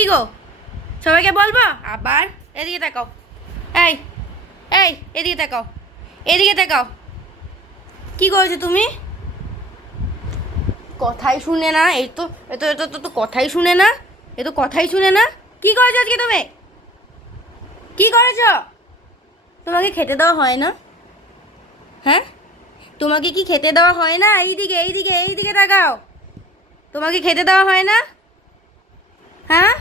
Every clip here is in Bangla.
কি গো, সবাইকে বলবো আবার? এদিকে তাকাও। এই এই এদিকে তাকাও, এদিকে তাকাও। কি করেছো তুমি? কথাই শুনে না। এই তো এ তো এ তো তো তো কথাই শুনে না। এ তো কথাই শুনে না। কি করেছো আজকে তুমি? কি করেছো? তোমাকে খেতে দেওয়া হয় না? হ্যাঁ, তোমাকে কি খেতে দেওয়া হয় না? এইদিকে এইদিকে এইদিকে তাকাও। তোমাকে খেতে দেওয়া হয় না? হ্যাঁ,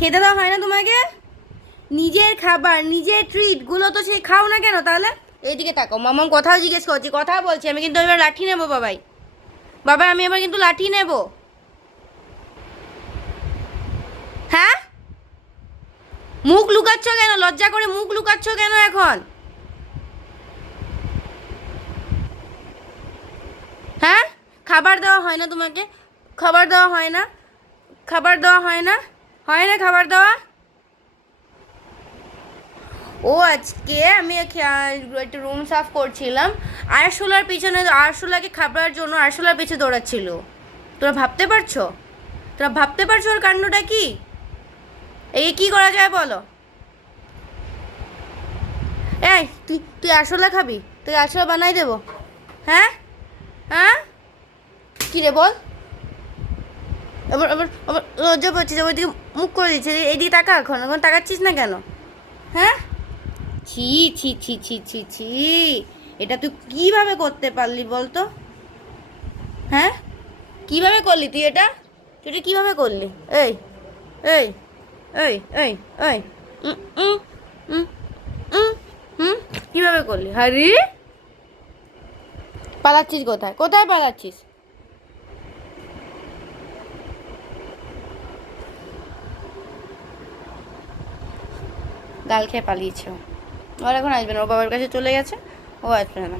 খেতে দেওয়া হয় না তোমাকে? নিজের খাবার, নিজের ট্রিটগুলো তো সে খাও না কেন তাহলে? এইদিকে তাকাও। মামাম কথাও জিজ্ঞেস করছি, কথা বলছি। আমি কিন্তু এবার লাঠি নেবো বাবাই। বাবা, আমি এবার কিন্তু লাঠি নেব। হ্যাঁ, মুখ লুকাচ্ছ কেন? লজ্জা করে মুখ লুকাচ্ছ কেন এখন? হ্যাঁ, খাবার দেওয়া হয় না তোমাকে? খাবার দেওয়া হয় না? খাবার দেওয়া হয় না? হয় না খাবার দেওয়া? ও আজকে আমি একটা রুম সাফ করছিলাম। আরশোলার পিছনে, আরশোলাকে খাবার জন্য আরশোলার পিছনে দৌড়াচ্ছিল। তোরা ভাবতে পারছো? তোরা ভাবতে পারছো ওর কাণ্ডটা কি? এই কি করা যায় বলো? এই তুই তুই আরশোলা খাবি? তুই আরশোলা বানাই দেবো? হ্যাঁ, হ্যাঁ, কি রে বল। আবার আবার আবার লজ্জা পাচ্ছিস, আবার ওইদিকে মুখ করে দিচ্ছিস। এইদিকে তাকা, এখন এখন তাকাচ্ছিস না কেন? হ্যাঁ, ছি ছি ছি ছি ছি ছি। এটা তুই কিভাবে করতে পারলি বলতো? হ্যাঁ, কিভাবে করলি তুই এটা? তুই এটা কিভাবে করলি? এই এই এই এই এই উম, উম, উম, উম, হুম, কিভাবে করলি? হারি, পালাচ্ছিস কোথায়? কোথায় পালাচ্ছিস? গাল খেয়ে পালিয়েছে ও। আর এখন আসবে না, ও বাবার কাছে চলে গেছে। ও আসবে না।